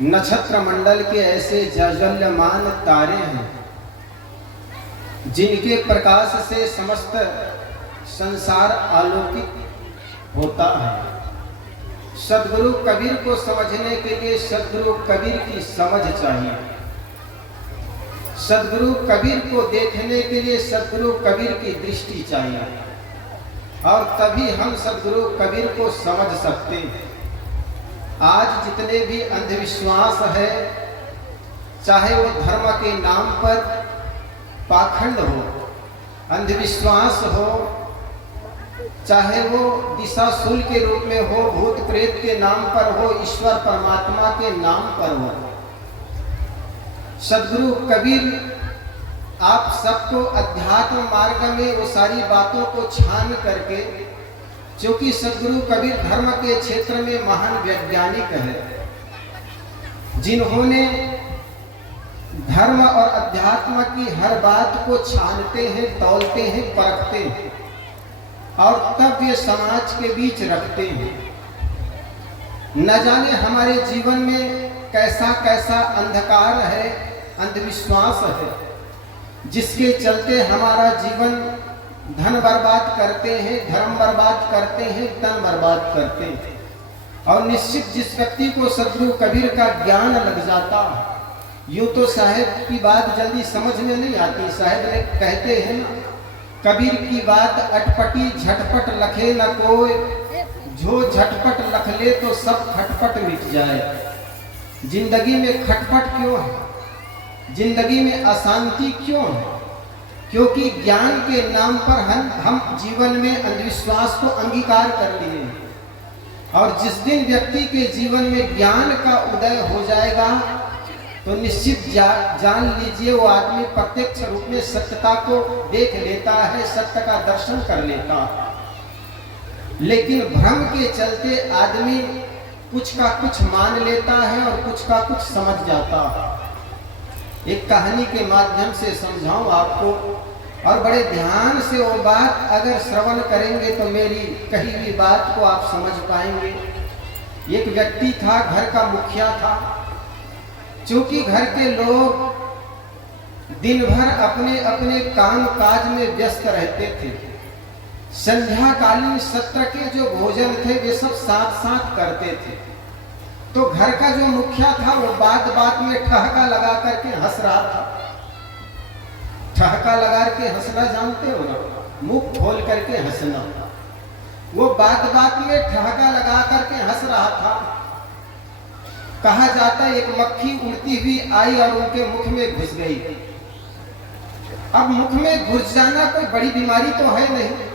नक्षत्र मंडल के ऐसे जाज्वल्यमान तारे हैं जिनके प्रकाश से समस्त संसार आलोकित होता है। सद्गुरु कबीर को समझने के लिए सद्गुरु कबीर की समझ चाहिए। सद्गुरु कबीर को देखने के लिए सद्गुरु कबीर की दृष्टि चाहिए और तभी हम सद्गुरु कबीर को समझ सकते हैं। आज जितने भी अंधविश्वास है, चाहे वो धर्म के नाम पर पाखंड हो, अंधविश्वास हो, चाहे वो दिशाशूल के रूप में हो, भूत प्रेत के नाम पर हो, ईश्वर परमात्मा के नाम पर हो, सद्गुरु कबीर आप सबको अध्यात्म मार्ग में वो सारी बातों को छान करके, क्योंकि सद्गुरु कबीर धर्म के क्षेत्र में महान वैज्ञानिक है, जिन्होंने धर्म और अध्यात्म की हर बात को छानते हैं, तौलते हैं, परखते हैं और तब ये समाज के बीच रखते हैं। न जाने हमारे जीवन में कैसा कैसा अंधकार है, अंधविश्वास है, जिसके चलते हमारा जीवन धन बर्बाद करते हैं, धर्म बर्बाद करते हैं, तन बर्बाद करते हैं। और निश्चित जिस व्यक्ति को सद्गुरु कबीर का ज्ञान लग जाता, यूं तो साहेब की बात जल्दी समझ में नहीं आती। साहेब ने कहते हैं ना, कबीर की बात अटपटी झटपट लखे न कोई, जो झटपट लख ले तो सब खटपट मिट जाए। जिंदगी में खटपट क्यों है, जिंदगी में अशांति क्यों है? क्योंकि ज्ञान के नाम पर हम जीवन में अंधविश्वास को अंगीकार कर लिए। और जिस दिन व्यक्ति के जीवन में ज्ञान का उदय हो जाएगा तो निश्चित जान लीजिए वो आदमी प्रत्यक्ष रूप में सत्यता को देख लेता है, सत्य का दर्शन कर लेता। लेकिन भ्रम के चलते आदमी कुछ का कुछ मान लेता है और कुछ का कुछ समझ जाता है। एक कहानी के माध्यम से समझाऊं आपको, और बड़े ध्यान से वो बात अगर श्रवण करेंगे तो मेरी कही हुई बात को आप समझ पाएंगे। एक व्यक्ति था, घर का मुखिया था। चूंकि घर के लोग दिन भर अपने अपने काम काज में व्यस्त रहते थे, संध्याकालीन सत्र के जो भोजन थे वे सब साथ साथ करते थे। तो घर का जो मुखिया था वो बात बात में ठहका लगा करके हंस रहा था। ठहका लगा के हंसना जानते हो ना, मुंह खोल करके हंसना। वो बात बात में ठहका लगा करके हंस रहा था। कहा जाता एक मक्खी उड़ती हुई आई और उनके मुख में घुस गई। अब मुख में घुस जाना कोई बड़ी बीमारी तो है नहीं।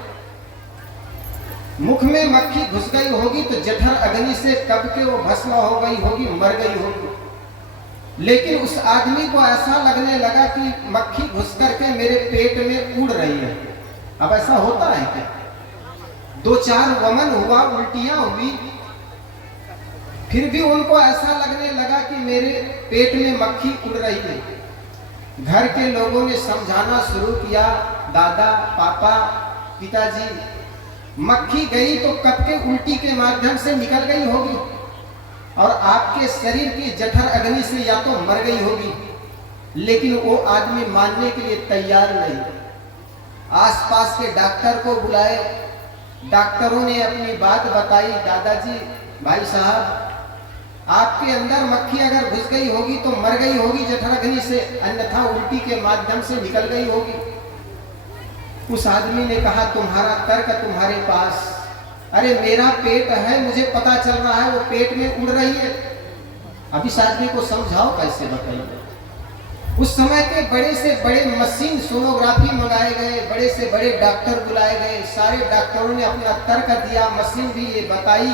मुख में मक्खी घुस गई होगी तो जठर अग्नि से कब के वो भस्म हो गई होगी, मर गई होगी। लेकिन उस आदमी को ऐसा लगने लगा कि मक्खी घुस करके मेरे पेट में उड़ रही है। अब ऐसा होता है क्या? 2-4 वमन हुआ, उल्टियां हुई, फिर भी उनको ऐसा लगने लगा कि मेरे पेट में मक्खी उड़ रही है। घर के लोगों ने समझाना शुरू किया, दादा, पापा, पिताजी, मक्खी गई तो कब के उल्टी के माध्यम से निकल गई होगी और आपके शरीर की जठर अग्नि से या तो मर गई होगी। लेकिन वो आदमी मानने के लिए तैयार नहीं। आसपास के डॉक्टर को बुलाए, डॉक्टरों ने अपनी बात बताई, दादाजी, भाई साहब, आपके अंदर मक्खी अगर घुस गई होगी तो मर गई होगी जठर अग्नि से, अन्यथा उल्टी के माध्यम से निकल गई होगी। उस आदमी ने कहा, तुम्हारा तर्क तुम्हारे पास, अरे मेरा पेट है, मुझे पता चल रहा है वो पेट में उड़ रही है। अब इस आदमी को समझाओ कैसे, बताइए। उस समय के बड़े से बड़े मशीन सोनोग्राफी मंगाए गए, बड़े से बड़े डॉक्टर बुलाए गए। सारे डॉक्टरों ने अपना तर्क दिया, मशीन भी ये बताई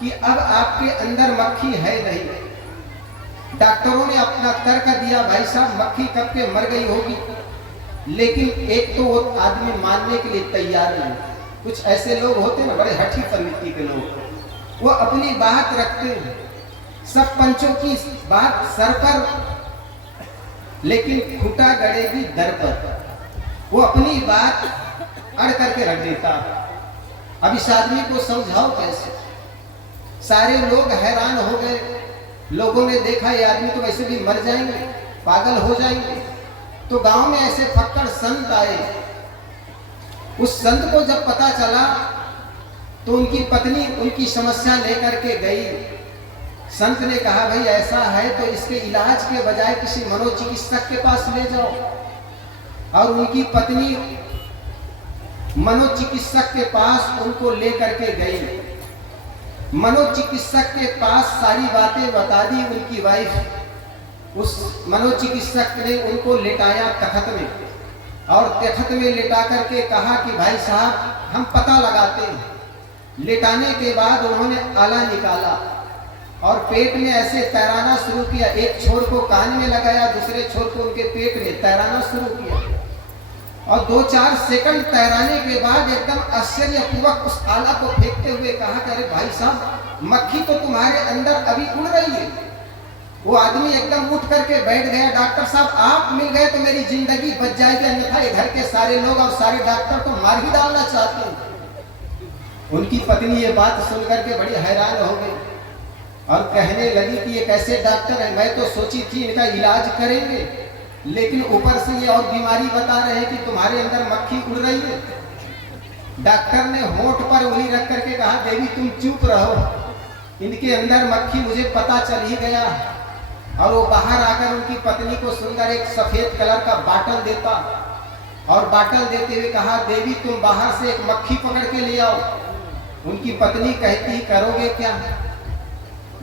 कि अब आपके अंदर मक्खी है नहीं। डॉक्टरों ने अपना तर्क दिया, भाई साहब मक्खी कब के मर गई होगी। लेकिन एक तो वो आदमी मानने के लिए तैयार नहीं। कुछ ऐसे लोग होते हैं ना, बड़े हठी प्रवृत्ति के लोग, वो अपनी बात रखते हैं, सब पंचों की बात सर पर, लेकिन खूंटा गड़ेगी दर पर। वो अपनी बात अड़ करके रख देता। अब इस आदमी को समझाओ कैसे। सारे लोग हैरान हो गए। लोगों ने देखा ये आदमी तो वैसे भी मर जाएंगे, पागल हो जाएंगे। तो गांव में ऐसे फक्कड़ संत आए। उस संत को जब पता चला तो उनकी पत्नी उनकी समस्या लेकर के गई। संत ने कहा भाई ऐसा है तो इसके इलाज के बजाय किसी मनोचिकित्सक के पास ले जाओ। और उनकी पत्नी मनोचिकित्सक के पास उनको लेकर के गई। मनोचिकित्सक के पास सारी बातें बता दी उनकी वाइफ। उस मनोचिकित्सक ने उनको लेटाया तख्त में, और तख्त में लेटा करके कहा कि भाई साहब हम पता लगाते हैं। लेटाने के बाद उन्होंने आला निकाला और पेट में ऐसे तैराना शुरू किया। एक छोर को कान में लगाया, दूसरे छोर को उनके पेट में तैराना शुरू किया। और 2-4 सेकंड तैराने के बाद एकदम आश्चर्यपूर्वक उस आला को फेंकते हुए कहा कि अरे भाई साहब मक्खी तो तुम्हारे अंदर अभी उड़ रही है। वो आदमी एकदम उठ करके बैठ गया। डॉक्टर साहब आप मिल गए तो मेरी जिंदगी बच जाएगी, अन्यथा इधर के सारे लोग और सारे डॉक्टर को मार ही डालना चाहते हैं। उनकी पत्नी ये बात सुन करके बड़ी हैरान हो गई और कहने लगी कि ये कैसे डॉक्टर है, मैं तो सोची थी इनका इलाज करेंगे, लेकिन ऊपर से ये और बीमारी बता रहे हैं कि तुम्हारे अंदर मक्खी उड़ रही है। डॉक्टर ने होंठ पर उंगली रख करके कहा देवी तुम चुप रहो, इनके अंदर मक्खी मुझे पता चल ही गया। और वो बाहर आकर उनकी पत्नी को सुंदर एक सफेद कलर का बाटल देता और बाटल देते हुए कहा देवी तुम बाहर से एक मक्खी पकड़ के ले आओ। उनकी पत्नी कहती करोगे क्या?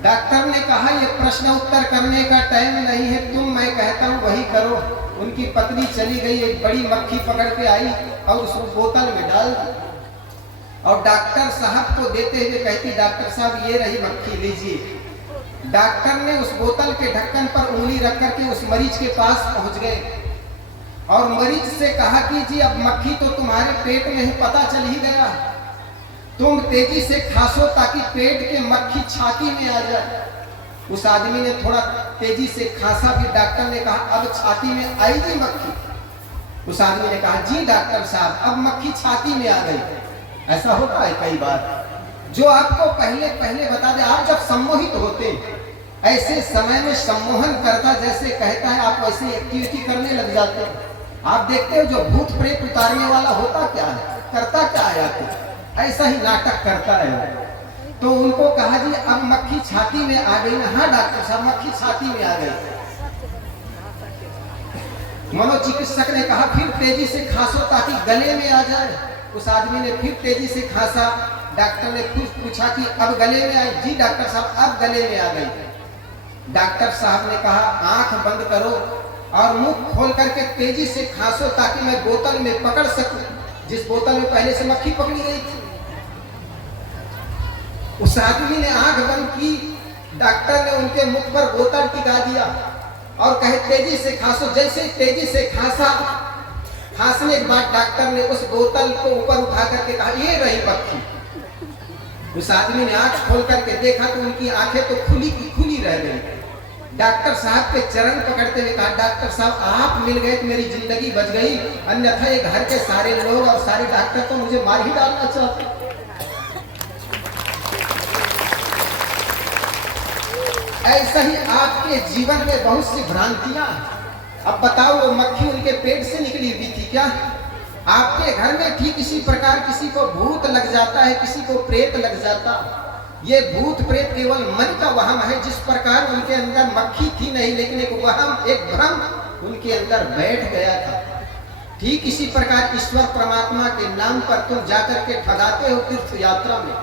डॉक्टर ने कहा ये प्रश्न उत्तर करने का टाइम नहीं है, तुम मैं कहता हूँ वही करो। उनकी पत्नी चली गई, एक बड़ी मक्खी पकड़ के आई और उसको बोतल में डाल दी और डॉक्टर साहब को देते हुए कहती डॉक्टर साहब ये रही मक्खी, लीजिए। डॉक्टर ने उस बोतल के ढक्कन पर उंगली रख करके उस मरीज के पास पहुंच गए और मरीज से कहा कि जी अब मक्खी तो तुम्हारे पेट में ही पता चल ही गया, तुम तेजी से खांसो ताकि पेट के मक्खी छाती में आ जाए। उस आदमी ने थोड़ा तेजी से खांसा, फिर डॉक्टर ने कहा अब छाती में आई जी मक्खी। उस आदमी ने कहा जी डॉक्टर साहब अब मक्खी छाती में आ गई। ऐसा होता है कई बार, जो आपको पहले पहले बता दे। आप जब सम्मोहित होते ऐसे समय में सम्मोहन करता जैसे कहता है आप वैसे एक्टिविटी करने लग जाते हैं। आप देखते हो जो भूत प्रेत उतारने वाला होता क्या है, करता क्या है, आपको ऐसा ही नाटक करता है। तो उनको कहा जी अब मक्खी छाती में आ गई ना? हाँ डॉक्टर साहब मक्खी छाती में आ गई। मनोचिकित्सक ने कहा फिर तेजी से खांसो ताकि गले में आ जाए। उस आदमी ने फिर तेजी से खांसा। डॉक्टर ने फिर पूछा कि अब गले में आई? जी डॉक्टर साहब अब गले में आ गई। डॉक्टर साहब ने कहा आंख बंद करो और मुंह खोल करके तेजी से खांसो ताकि मैं बोतल में पकड़ सकूं, जिस बोतल में पहले से मक्खी पकड़ी गई थी। उस आदमी ने आंख बंद की, डॉक्टर ने उनके मुख पर बोतल टिका दिया और कहे तेजी से खांसो। जैसे तेजी से खांसा, खांसने के बाद डॉक्टर ने उस बोतल को ऊपर उठा करके कहा ये रही मक्खी। उस आदमी ने आंख खोल करके देखा तो उनकी आंखें तो खुली की खुली रह गई। डॉक्टर साहब के चरण पकड़ते हुए कहा डॉक्टर साहब आप मिल गए तो मेरी जिंदगी बच गई, अन्यथा ये घर के सारे लोग और सारे डॉक्टर तो मुझे मार ही डालना चाहते। ऐसा ही आपके जीवन में बहुत सी भ्रांतियां। अब बताओ वो मक्खी उनके पेट से निकली हुई थी क्या? आपके घर में ठीक इसी प्रकार किसी को भूत लग जाता है, किसी को प्रेत लग जाता। ये भूत प्रेत केवल मन का वहम है। जिस प्रकार उनके अंदर मक्खी थी नहीं, लेकिन एक वहम, एक भ्रम उनके अंदर बैठ गया था। ठीक इसी प्रकार ईश्वर परमात्मा के नाम पर तुम जाकर के ठगाते हो तीर्थ यात्रा में,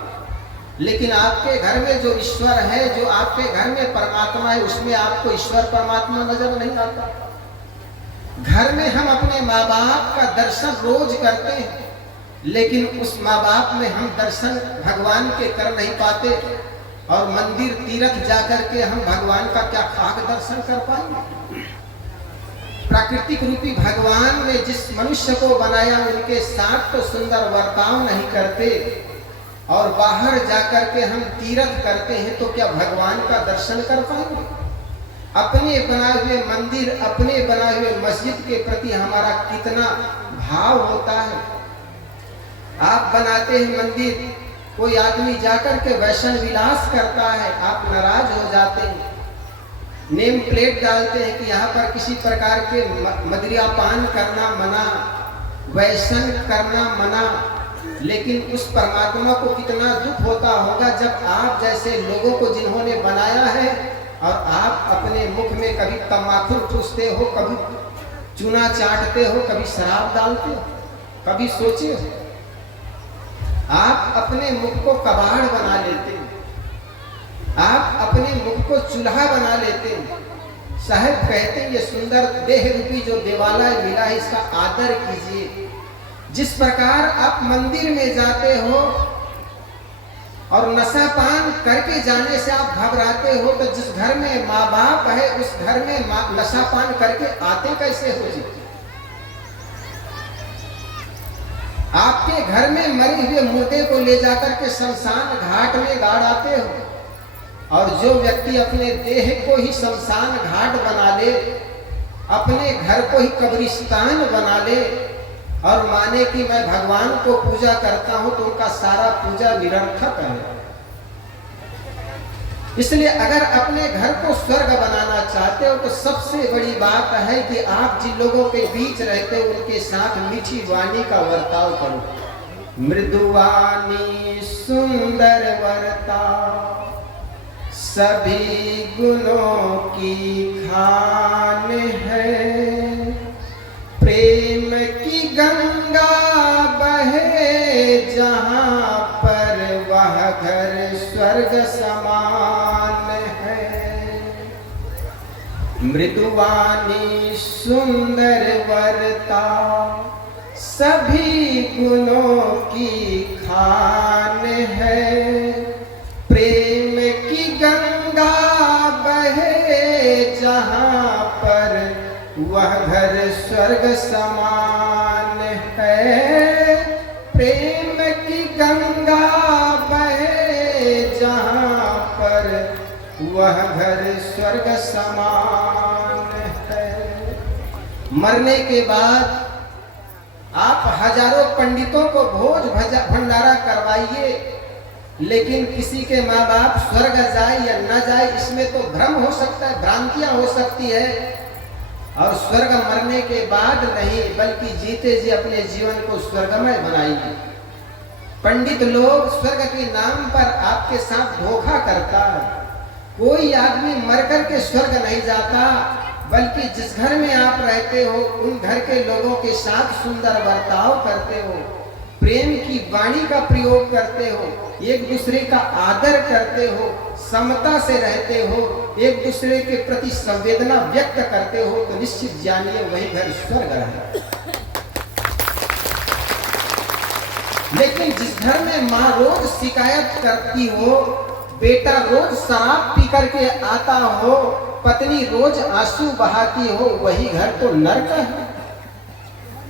लेकिन आपके घर में जो ईश्वर है, जो आपके घर में परमात्मा है, उसमें आपको ईश्वर परमात्मा नजर नहीं आता। घर में हम अपने माँ बाप का दर्शन रोज करते हैं, लेकिन उस माँ बाप में हम दर्शन भगवान के कर नहीं पाते, और मंदिर तीर्थ जाकर के हम भगवान का क्या खाक दर्शन कर पाएंगे? प्राकृतिक रूपी भगवान ने जिस मनुष्य को बनाया उनके साथ तो सुंदर वर्ताव नहीं करते, और बाहर जाकर के हम तीर्थ करते हैं तो क्या भगवान का दर्शन कर पाएंगे? अपने बनाए हुए मंदिर, अपने बनाए हुए मस्जिद के प्रति हमारा कितना भाव होता है। आप बनाते हैं मंदिर, कोई आदमी जाकर के वैष्णव विलास करता है, आप नाराज हो जाते हैं। नेम प्लेट डालते हैं कि यहाँ पर किसी प्रकार के मदिरापान करना मना, वैसन करना मना। लेकिन उस परमात्मा को कितना दुख होता होगा जब आप जैसे लोगों को जिन्होंने बनाया है और आप अपने मुख में कभी तम्बाकू ठूसते हो, कभी चूना चाटते हो, कभी शराब डालते हो, कभी सोचे हो? आप अपने मुख को कबाड़ बना लेते हो, आप अपने मुख को चूल्हा बना लेते हो। साहब कहते हैं ये सुंदर देह रूपी जो देवालय मिला है इसका आदर कीजिए। जिस प्रकार आप मंदिर में जाते हो और नशा पान करके जाने से आप घबराते हो, तो जिस घर में माँ बाप है उस घर में नशा पान करके आते कैसे हो जी? आपके घर में मरे हुए मुर्दे को ले जाकर के शमशान घाट में गाड़ आते हो। और जो व्यक्ति अपने देह को ही शमशान घाट बना ले, अपने घर को ही कब्रिस्तान बना ले और माने कि मैं भगवान को पूजा करता हूं, तो उनका सारा पूजा निरर्थक है। इसलिए अगर अपने घर को स्वर्ग बनाना चाहते हो तो सबसे बड़ी बात है कि आप जिन लोगों के बीच रहते हो उनके साथ मीठी वाणी का वर्ताव करो। मृदुवाणी सुंदर वर्ताव सभी गुणों की खान है। प्रेम की गंगा बहे जहाँ पर वह घर स्वर्ग समान है। मृदुवाणी सुंदर वर्ताव सभी गुणों की खान है। प्रेम की गंगा बहे जहाँ पर वह घर स्वर्ग समान है। प्रेम की गंगा बहे जहाँ पर वह घर स्वर्ग समान है। मरने के बाद आप हजारों पंडितों को भोज भंडारा करवाइए, लेकिन किसी के माँ बाप स्वर्ग जाए या न जाए इसमें तो भ्रम हो सकता है, भ्रांतियां हो सकती है। और स्वर्ग मरने के बाद नहीं बल्कि जीते जी अपने जीवन को स्वर्गमय बनाइए। पंडित लोग स्वर्ग के नाम पर आपके साथ धोखा करता है। कोई आदमी मरकर के स्वर्ग नहीं जाता, बल्कि जिस घर में आप रहते हो उन घर के लोगों के साथ सुंदर बर्ताव करते हो, प्रेम की वाणी का प्रयोग करते हो, एक दूसरे का आदर करते हो, समता से रहते हो, एक दूसरे के प्रति संवेदना व्यक्त करते हो, तो निश्चित जानिए वही घर स्वर्ग है। लेकिन जिस घर में माँ रोज शिकायत करती हो, बेटा रोज शराब पी करके आता हो, पत्नी रोज आंसू बहाती हो, वही घर तो नरक है।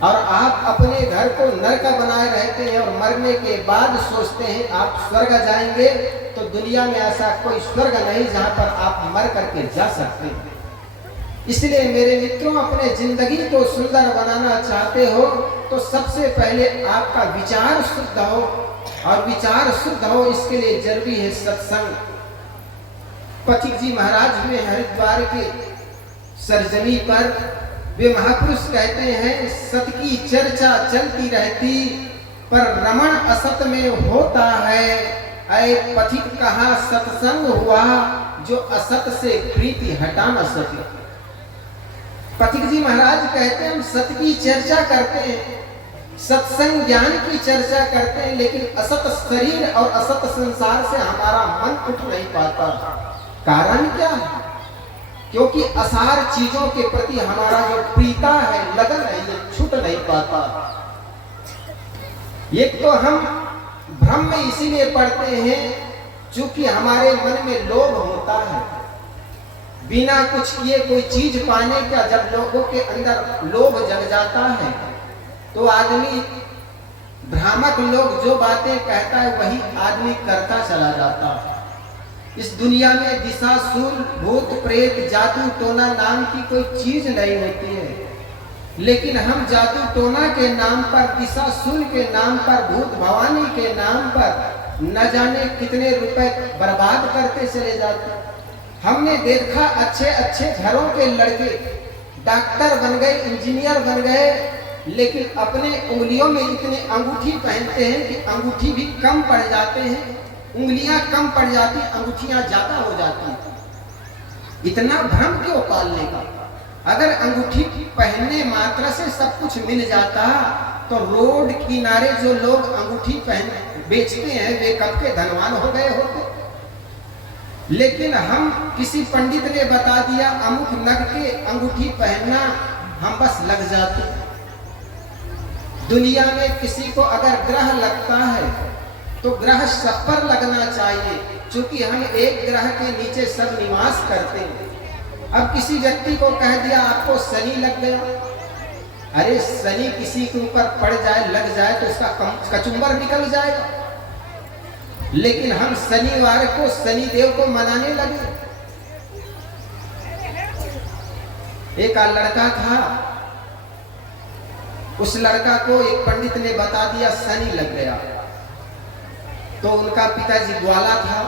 और आप अपने घर को नरक बनाए रहते हैं और मरने के बाद सोचते हैं आप स्वर्ग जाएंगे। तो दुनिया में ऐसा कोई स्वर्ग नहीं जहां पर आप मर करके जा सकते हैं। इसलिए मेरे मित्रों, अपने जिंदगी को सुंदर बनाना चाहते हो तो सबसे पहले आपका विचार शुद्ध हो, और विचार शुद्ध हो इसके लिए जरूरी है सत्संग। पथिक जी महाराज हुए हरिद्वार के सरजमी पर, वे महापुरुष कहते हैं सत की चर्चा चलती रहती पर रमण असत में होता है। ऐ पथिक कहा सत्संग हुआ जो असत से प्रीति हटा न सके। पथिक जी महाराज कहते हैं हम सत की चर्चा करते हैं, सत्संग ज्ञान की चर्चा करते हैं, लेकिन असत शरीर और असत संसार से हमारा मन उठ नहीं पाता। कारण क्या है? क्योंकि असार चीजों के प्रति हमारा जो प्रीता है, लगन है, ये छूट नहीं पाता। एक तो हम भ्रम में इसीलिए पड़ते हैं क्योंकि हमारे मन में लोभ होता है। बिना कुछ किए कोई चीज पाने का जब लोगों के अंदर लोभ जग जाता है तो आदमी, भ्रामक लोग जो बातें कहता है वही आदमी करता चला जाता है। इस दुनिया में दिशाशूल, भूत प्रेत, जादू टोना नाम की कोई चीज नहीं होती है, लेकिन हम जादू टोना के नाम पर, दिशाशूल के नाम पर, भूत भवानी के नाम पर न जाने कितने रुपए बर्बाद करते चले जाते। हमने देखा अच्छे अच्छे घरों के लड़के डॉक्टर बन गए, इंजीनियर बन गए, लेकिन अपने उंगलियों में इतने अंगूठी पहनते हैं कि अंगूठी भी कम पड़ जाते हैं, उंगलियां कम पड़ जाती, अंगूठियां ज्यादा हो जाती। इतना भ्रम क्यों पालने का? अगर अंगूठी पहनने मात्र से सब कुछ मिल जाता तो रोड किनारे जो लोग अंगूठी पहन बेचते हैं वे कब के धनवान हो गए होते। लेकिन हम किसी पंडित ने बता दिया अमुक नग के अंगूठी पहनना, हम बस लग जाते। दुनिया में किसी को अगर ग्रह लगता है तो ग्रह सब पर लगना चाहिए, क्योंकि हम एक ग्रह के नीचे सब निवास करते हैं। अब किसी व्यक्ति को कह दिया आपको शनि लग गया, अरे शनि किसी के ऊपर पड़ जाए, लग जाए तो उसका कचुम्बर निकल जाएगा, लेकिन हम शनिवार को शनिदेव को मनाने लगे। एक लड़का था, उस लड़का को एक पंडित ने बता दिया शनि लग गया। तो उनका पिताजी ग्वाला था,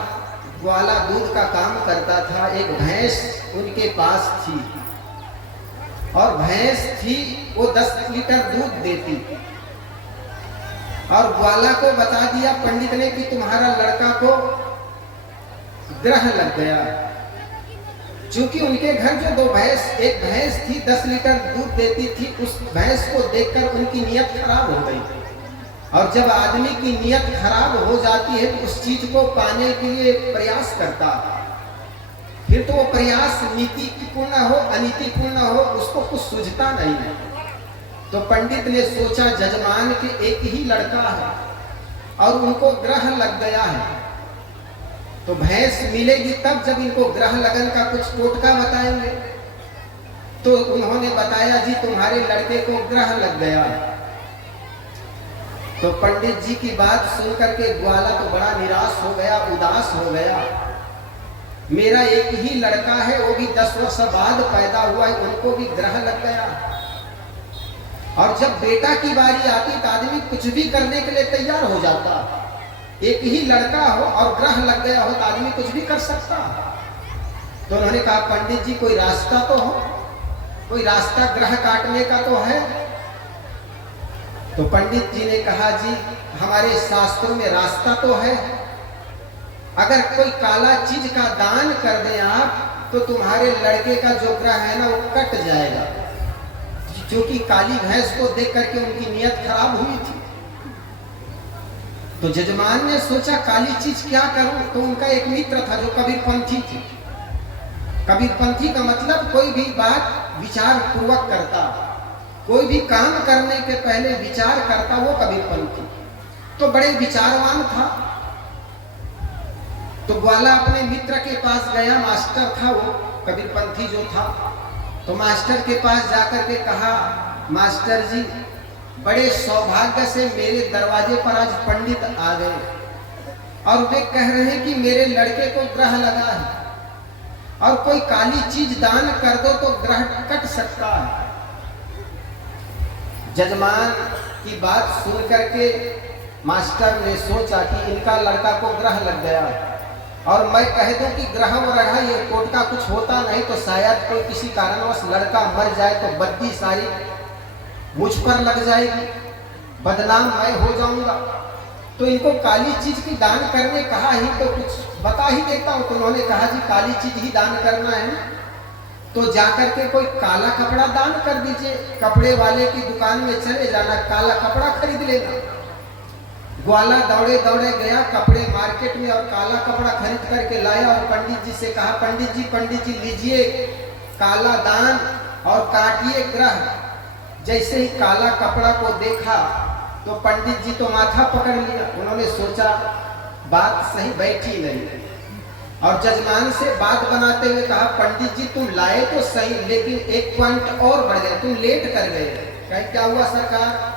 ग्वाला दूध का काम करता था। एक भैंस उनके पास थी और भैंस थी वो 10 लीटर दूध देती। और ग्वाला को बता दिया पंडित ने कि तुम्हारा लड़का को ग्रह लग गया। चूंकि उनके घर जो दो भैंस, एक भैंस थी 10 लीटर दूध देती थी, उस भैंस को देखकर उनकी नीयत खराब हो गई। और जब आदमी की नीयत खराब हो जाती है तो उस चीज को पाने के लिए प्रयास करता, फिर तो वो प्रयास नीतिपूर्ण हो अनीतिपूर्ण हो उसको कुछ सूझता नहीं है। तो पंडित ने सोचा जजमान के एक ही लड़का है और उनको ग्रह लग गया है, तो भैंस मिलेगी तब जब इनको ग्रह लगन का कुछ टोटका बताएंगे। तो उन्होंने बताया जी तुम्हारे लड़के को ग्रह लग गया। तो पंडित जी की बात सुनकर के ग्वाला तो बड़ा निराश हो गया, उदास हो गया। मेरा एक ही लड़का है, वो भी 10 वर्ष बाद पैदा हुआ है, उनको भी ग्रह लग गया। और जब बेटा की बारी आती तो आदमी कुछ भी करने के लिए तैयार हो जाता। एक ही लड़का हो और ग्रह लग गया हो तो आदमी कुछ भी कर सकता। तो उन्होंने कहा पंडित जी कोई रास्ता तो हो, कोई रास्ता ग्रह काटने का तो है। तो पंडित जी ने कहा जी हमारे शास्त्रों में रास्ता तो है, अगर कोई काला चीज का दान कर दें आप तो तुम्हारे लड़के का जो ग्रह है ना वो कट जाएगा। क्योंकि काली भैंस को देख करके उनकी नीयत खराब हुई थी। तो जजमान ने सोचा काली चीज क्या करूं। तो उनका एक मित्र था जो कबीरपंथी थे। कबीरपंथी का मतलब कोई भी बात विचार पूर्वक करता, कोई भी काम करने के पहले विचार करता, वो कबीरपंथी। तो बड़े विचारवान था। तो ग्वाला अपने मित्र के पास गया, मास्टर था वो कबीरपंथी जो था। तो मास्टर के पास जाकर के कहा मास्टर जी बड़े सौभाग्य से मेरे दरवाजे पर आज पंडित आ गए और वे कह रहे हैं कि मेरे लड़के को ग्रह लगा है और कोई काली चीज दान कर दो तो ग्रह कट सकता है। जजमान की बात सुन करके मास्टर ने सोचा कि इनका लड़का को ग्रह लग गया और मैं कह दूं कि ग्रह व रहा ये टोटका कुछ होता नहीं तो शायद कोई किसी कारणवश लड़का मर जाए तो बद्दी सारी मुझ पर लग जाएगी, बदनाम मैं हो जाऊंगा। तो इनको काली चीज की दान करने कहा ही तो कुछ बता ही देता हूं। तो उन्होंने कहा जी काली चीज ही दान करना है ना, तो जाकर के कोई काला कपड़ा दान कर दीजिए, कपड़े वाले की दुकान में चले जाना, काला कपड़ा खरीद लेना। ग्वाला दौड़े दौड़े गया कपड़े मार्केट में और काला कपड़ा खरीद करके लाया और पंडित जी से कहा पंडित जी लीजिए काला दान और काटिए ग्रह। जैसे ही काला कपड़ा को देखा तो पंडित जी तो माथा पकड़ लिया। उन्होंने सोचा बात सही बैठी नहीं और जजमान से बात बनाते हुए कहा पंडित जी तुम लाए तो सही लेकिन एक पॉइंट और बढ़ गया, तुम लेट कर गए। कहे क्या हुआ सरकार?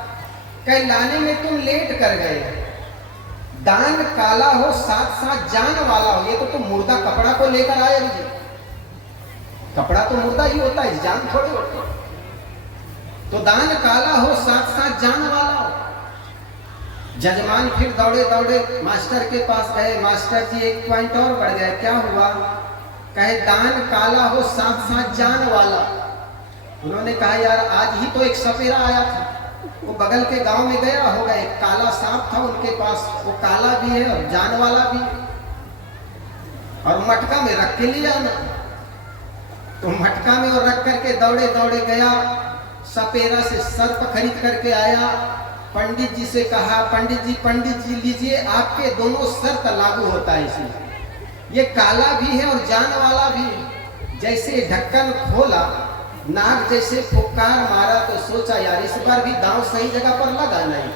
कहीं लाने में तुम लेट कर गए। दान काला हो साथ साथ जान वाला हो, ये तो तुम मुर्दा कपड़ा को लेकर आए जी। कपड़ा तो मुर्दा ही होता है, जान थोड़ी होती। तो दान काला हो साथ साथ जान वाला हो। जजमान फिर दौड़े दौड़े मास्टर के पास गए। मास्टर जी एक पॉइंट और बढ़ गया। क्या हुआ? कहे दान काला हो साथ साथ जान वाला। उन्होंने कहा यार आज ही तो एक सपेरा आया था, वो बगल के गांव में गया होगा, एक काला सांप था उनके पास, वो काला भी है और जान वाला भी है, और मटका में रख के ले आना। तो मटका में वो रख करके दौड़े दौड़े गया, सपेरा से सर्प खरीद करके आया, पंडित जी से कहा पंडित जी लीजिए, आपके दोनों शर्त लागू होता है इसमें, ये काला भी है और जान वाला भी है। जैसे ढक्कन खोला, नाग जैसे फुक्कार मारा तो सोचा यार इस बार भी दांव सही जगह पर लगा नहीं।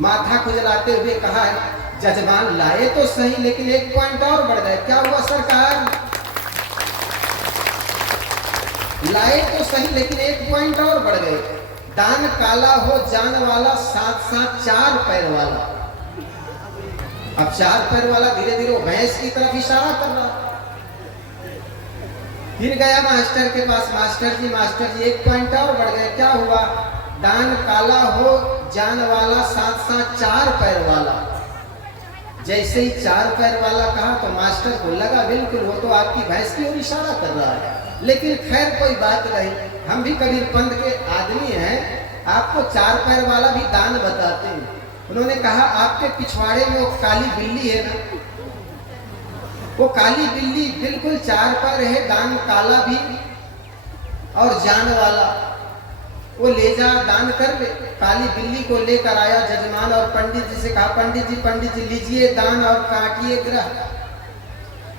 माथा खुजलाते हुए कहा जजमान लाए तो सही लेकिन एक पॉइंट और बढ़ गए। क्या हुआ सरकार? लाए तो सही लेकिन एक पॉइंट और बढ़ गए, दान काला हो जान वाला साथ साथ 4 पैर वाला। अब 4 पैर वाला धीरे धीरे भैंस की तरफ इशारा कर रहा। फिर गया मास्टर के पास, मास्टर जी एक पॉइंट और बढ़ गए। क्या हुआ? दान काला हो जान वाला साथ साथ 4 पैर वाला। जैसे ही 4 पैर वाला कहा तो मास्टर को लगा बिल्कुल वो तो आपकी भैंस की ओर इशारा कर रहा है, लेकिन खैर कोई बात नहीं, हम भी कबीर पंथ के आदमी हैं, आपको 4 पैर वाला भी दान बताते हैं। उन्होंने कहा आपके पिछवाड़े में वो काली बिल्ली है ना, वो काली बिल्ली बिल्कुल 4 पैर है, दान काला भी और जान वाला, वो ले जा दान कर ले। काली बिल्ली को लेकर आया जजमान और पंडित जी से कहा पंडित जी लीजिए दान और काटिए ग्रह।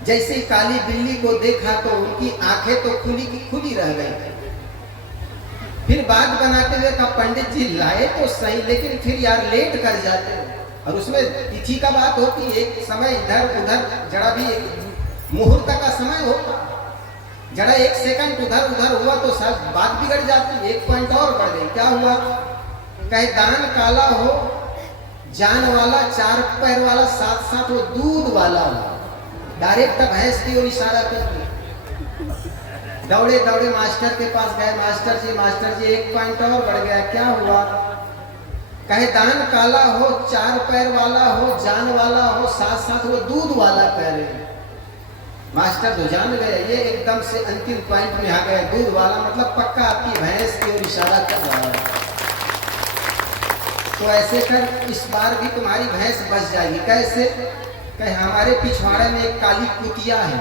जैसे ही काली बिल्ली को देखा तो उनकी आंखें तो खुली की खुली रह गई। फिर बात बनाते हुए कहा पंडित जी लाए तो सही लेकिन फिर यार लेट कर जाते हो, और उसमें तिथि का बात होती है, एक समय इधर उधर जरा भी मुहूर्त का समय होता, जरा 1 सेकंड उधर उधर हुआ तो सब बात बिगड़ जाती। 1 पॉइंट और बढ़ गई। क्या हुआ? कहे दान काला हो जान वाला 4 पैर वाला साथ साथ वो दूध वाला हो। डायरेक्ट भैंस की ओर इशारा कर दिया। दौड़े दौड़े मास्टर के पास गए, मास्टर जी 1 पॉइंट और बढ़ गया। क्या हुआ? कहे दान काला हो 4 पैर वाला हो जान वाला हो साथ साथ वो दूध वाला कह रहे। मास्टर तो जान गए, ये एकदम से अंतिम पॉइंट में आ गए, दूध वाला मतलब पक्का आपकी भैंस की ओर इशारा कर रहा है। तो ऐसे कर इस बार भी तुम्हारी भैंस बच जाएगी। कैसे? कहे हमारे पिछवाड़े में एक काली कुतिया है,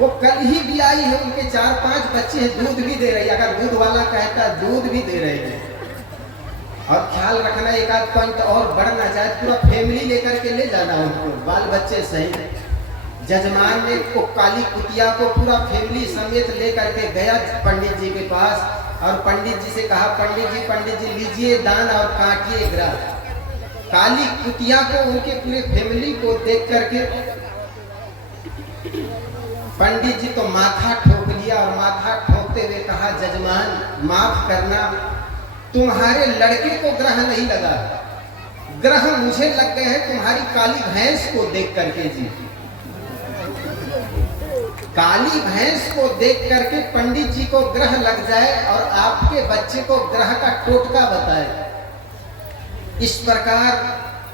वो कल ही भी आई है, उनके 4-5 बच्चे हैं, दूध भी दे रही है। अगर दूध वाला कहता दूध भी दे रहे हैं। और ख्याल रखना 1 पॉइंट और बढ़ना चाहे पूरा फैमिली लेकर के ले जाना उनको, बाल बच्चे सही। जजमान ने को काली कुतिया को पूरा फैमिली समेत लेकर के गया पंडित जी के पास, और पंडित जी से कहा पंडित जी लीजिए दान और काटिए ग्रह। काली कुतिया को उनके पूरे फैमिली को देख करके पंडित जी तो माथा ठोक लिया, और माथा ठोकते हुए कहा जजमान माफ करना, तुम्हारे लड़के को ग्रह नहीं लगा, ग्रह मुझे लग गए हैं तुम्हारी काली भैंस को देख करके। जी काली भैंस को देख करके पंडित जी को ग्रह लग जाए और आपके बच्चे को ग्रह का टोटका बताए। इस प्रकार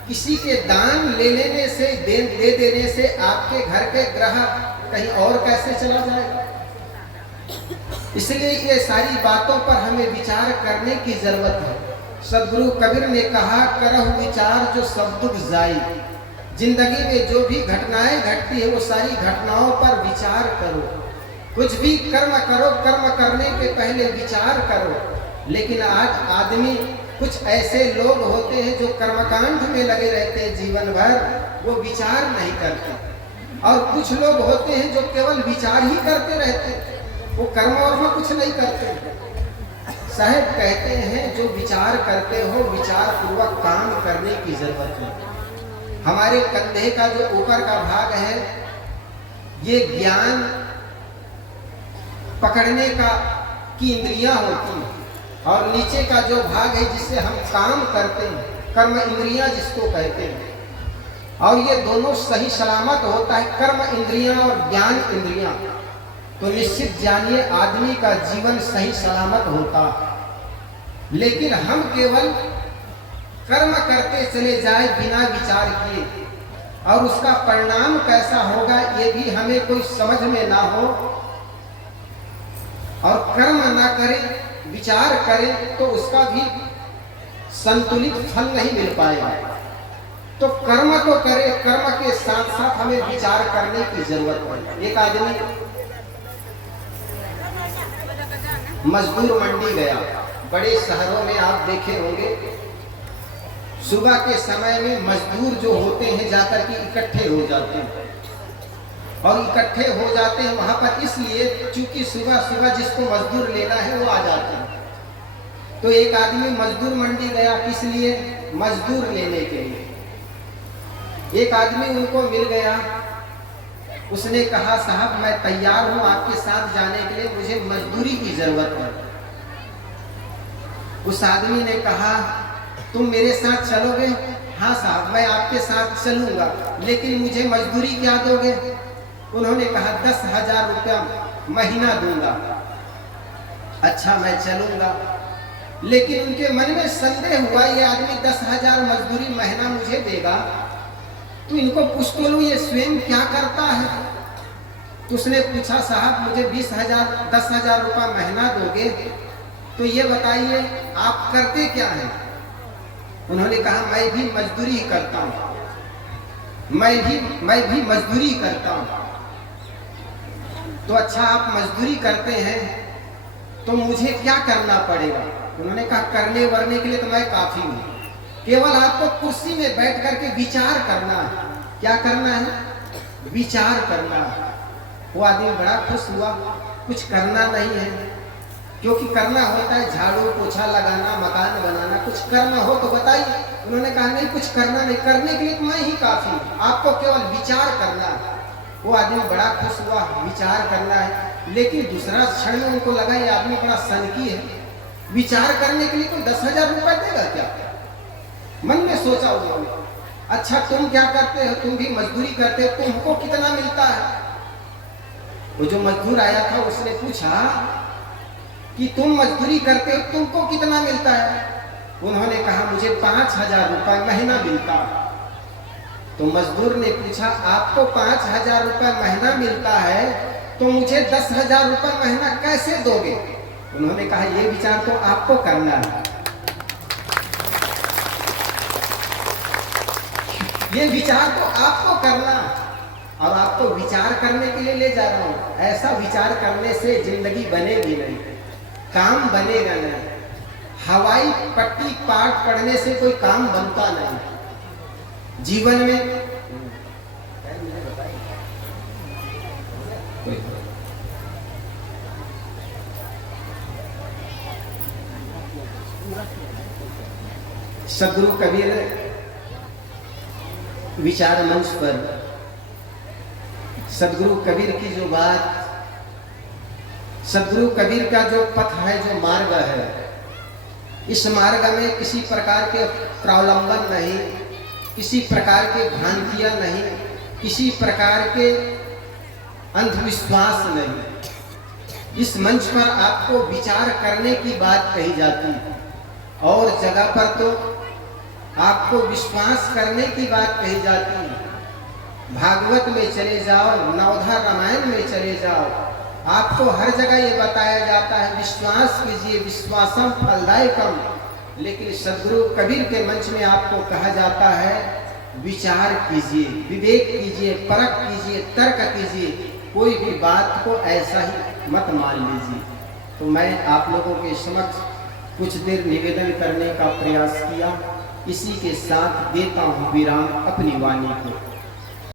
किसी के दान ले लेने से दे देने से आपके घर के ग्रह कहीं और कैसे चला जाएगा। इसलिए ये सारी बातों पर हमें विचार करने की जरूरत है। सदगुरु कबीर ने कहा करहु विचार जो सब दुख जाई। जिंदगी में जो भी घटनाएं घटती है वो सारी घटनाओं पर विचार करो। कुछ भी कर्म करो, कर्म करने के पहले विचार करो। लेकिन आज आदमी कुछ ऐसे लोग होते हैं जो कर्मकांड में लगे रहते हैं जीवन भर, वो विचार नहीं करते। और कुछ लोग होते हैं जो केवल विचार ही करते रहते हैं, वो कर्म वर्म कुछ नहीं करते। साहब कहते हैं जो विचार करते हो विचार पूर्वक काम करने की जरूरत है। हमारे कंधे का जो ऊपर का भाग है ये ज्ञान पकड़ने का की इंद्रियां होती हैं, और नीचे का जो भाग है जिससे हम काम करते हैं कर्म इंद्रियां जिसको कहते हैं, और ये दोनों सही सलामत होता है कर्म इंद्रियां और ज्ञान इंद्रियां, तो निश्चित जानिए आदमी का जीवन सही सलामत होता। लेकिन हम केवल कर्म करते चले जाए बिना विचार किए, और उसका परिणाम कैसा होगा ये भी हमें कोई समझ में ना हो, और कर्म ना करें, विचार करें, तो उसका भी संतुलित फल नहीं मिल पाएगा। तो कर्म तो करें, कर्म के साथ साथ हमें विचार करने की जरूरत है। एक आदमी मजदूर मंडी गया। बड़े शहरों में आप देखे होंगे, सुबह के समय में मजदूर जो होते हैं जाकर के इकट्ठे हो जाते हैं, और इकट्ठे हो जाते हैं वहां पर इसलिए क्योंकि सुबह सुबह जिसको मजदूर लेना है वो आ जाते हैं। तो एक आदमी मजदूर मंडी गया, किस लिए? मजदूर लेने के लिए। एक आदमी उनको मिल गया, उसने कहा साहब मैं तैयार हूं आपके साथ जाने के लिए, मुझे मजदूरी की जरूरत है। उस आदमी ने कहा तुम मेरे साथ चलोगे? हाँ साहब मैं आपके साथ चलूंगा, लेकिन मुझे मजदूरी क्या दोगे? उन्होंने कहा 10,000 रुपया महीना दूंगा। अच्छा मैं चलूंगा, लेकिन उनके मन में संदेह हुआ ये आदमी 10,000 मजदूरी महीना मुझे देगा, तो इनको पूछ तो लूं ये स्वयं क्या करता है। तो उसने पूछा साहब मुझे 10,000 रुपया महीना दोगे, तो ये बताइए आप करते क्या हैं? उन्होंने कहा मैं भी मजदूरी करता हूँ, मैं भी मजदूरी करता हूँ। तो अच्छा आप मजदूरी करते हैं तो मुझे क्या करना पड़ेगा? उन्होंने कहा करने वरने के लिए तो मैं काफी हूँ, केवल आपको कुर्सी में बैठ करके विचार करना है। क्या करना है? विचार करना है। वो आदमी बड़ा खुश हुआ, कुछ करना नहीं है, क्योंकि करना होता है झाड़ू पोछा लगाना, मकान बनाना, कुछ करना हो तो बताइए। उन्होंने कहा नहीं कुछ करना नहीं, करने के लिए तो मैं ही काफी हूँ, आपको केवल विचार करना है। वो आदमी बड़ा खुश हुआ, विचार करना है, लेकिन दूसरा क्षण में उनको लगा ये आदमी बड़ा सनकी है, विचार करने के लिए कोई 10,000 रुपए देगा क्या? मन में सोचा उन्होंने। अच्छा तुम क्या करते हो? तुम भी मजदूरी करते हो, तुमको कितना मिलता है? वो जो मजदूर आया था उसने पूछा कि तुम मजदूरी करते हो तुमको कितना मिलता है? उन्होंने कहा मुझे 5,000 रुपए महीना मिलता। तो मजदूर ने पूछा आपको 5,000 रुपए महीना मिलता है तो मुझे 10,000 रुपए महीना कैसे दोगे? उन्होंने कहा ये विचार तो आपको करना है, ये विचार तो आपको करना, और आपको विचार करने के लिए ले जा रहा हूं। ऐसा विचार करने से जिंदगी बनेगी नहीं, काम बनेगा नहीं। हवाई पट्टी पाठ पढ़ने से कोई काम बनता नहीं जीवन में। सदगुरु कबीर विचार मंच पर सदगुरु कबीर की जो बात, सदगुरु कबीर का जो पथ है, जो मार्ग है, इस मार्ग में किसी प्रकार के प्रावलंबन नहीं, किसी प्रकार के भ्रांतियां नहीं, किसी प्रकार के अंधविश्वास नहीं। इस मंच पर आपको विचार करने की बात कही जाती है, और जगह पर तो आपको विश्वास करने की बात कही जाती है। भागवत में चले जाओ, नवधा रामायण में चले जाओ, आपको हर जगह ये बताया जाता है विश्वास कीजिए, विश्वासम फलदायकम। लेकिन सदगुरु कबीर के मंच में आपको कहा जाता है विचार कीजिए, विवेक कीजिए, परख कीजिए, तर्क कीजिए, कोई भी बात को ऐसा ही मत मान लीजिए। तो मैं आप लोगों के समक्ष कुछ देर निवेदन करने का प्रयास किया, इसी के साथ देता हूँ विराम अपनी वाणी को।